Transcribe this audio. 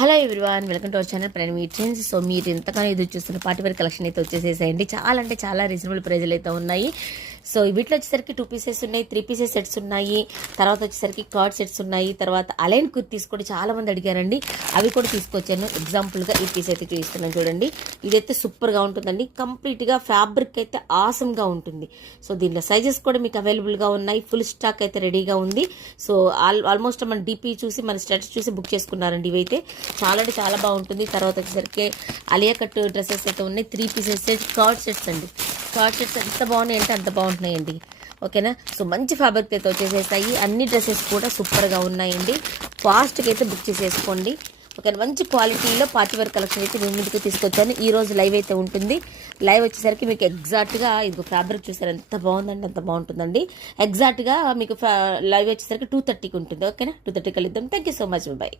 Hello everyone, welcome to our channel Pranav trends. So మీరు ఎంతగానో ఎదురు చూస్తున్న పార్టీ వేర్ కలెక్షన్ అయితే వచ్చేసేసాయండి. చాలా అంటే చాలా రీజనబుల్ ప్రైజ్లు అయితే ఉన్నాయి. సో వీటిలో వచ్చేసరికి 2 పీసెస్ ఉన్నాయి, 3 పీసెస్ సెట్స్ ఉన్నాయి, తర్వాత వచ్చేసరికి కార్డ్ సెట్స్ ఉన్నాయి, తర్వాత అలైన్ కుర్తీస్ కూడా చాలా మంది అడిగారండి. అవి కూడా తీసుకొచ్చాను. ఎగ్జాంపుల్గా ఈ పీస్ అయితే చూపిస్తున్నాను చూడండి. ఇదైతే సూపర్గా ఉంటుందండి. కంప్లీట్గా ఫ్యాబ్రిక్ అయితే ఆసమ్గా ఉంటుంది. సో దీంట్లో సైజెస్ కూడా మీకు అవైలబుల్గా ఉన్నాయి. ఫుల్ స్టాక్ అయితే రెడీగా ఉంది. సో ఆల్మోస్ట్ మన డిపి చూసి మన స్టేటస్ చూసి బుక్ చేసుకున్నారండి. ఇవైతే చాలా అంటే చాలా బాగుంటుంది. తర్వాత వచ్చేసరికి అలియా కట్ డ్రెస్సెస్ అయితే ఉన్నాయి. 3 పీసెస్ సెట్ కార్డ్ సెట్స్ అండి. కార్డ్ సెట్స్ ఎంత బాగున్నాయి అంటే అంత బాగుంటున్నాయండి. ఓకేనా. సో మంచి ఫ్యాబ్రిక్ అయితే వచ్చేసేస్తాయి. అన్ని డ్రెస్సెస్ కూడా సూపర్గా ఉన్నాయండి. ఫాస్ట్గా అయితే బుక్ చేసేసుకోండి. ఓకే, మంచి క్వాలిటీలో పార్టీ వేర్ కలెక్షన్ అయితే మీ ముందుకు తీసుకొచ్చాను. ఈ రోజు లైవ్ అయితే ఉంటుంది. లైవ్ వచ్చేసరికి మీకు ఎగ్జాక్ట్గా ఇది ఫ్యాబ్రిక్ చూసారు ఎంత బాగుందండి, అంత బాగుంటుందండి. ఎగ్జాక్ట్గా మీకు లైవ్ వచ్చేసరికి 2:30కి ఉంటుంది. ఓకేనా, 2:30 కలుద్దాం. Thank you so much. Bye.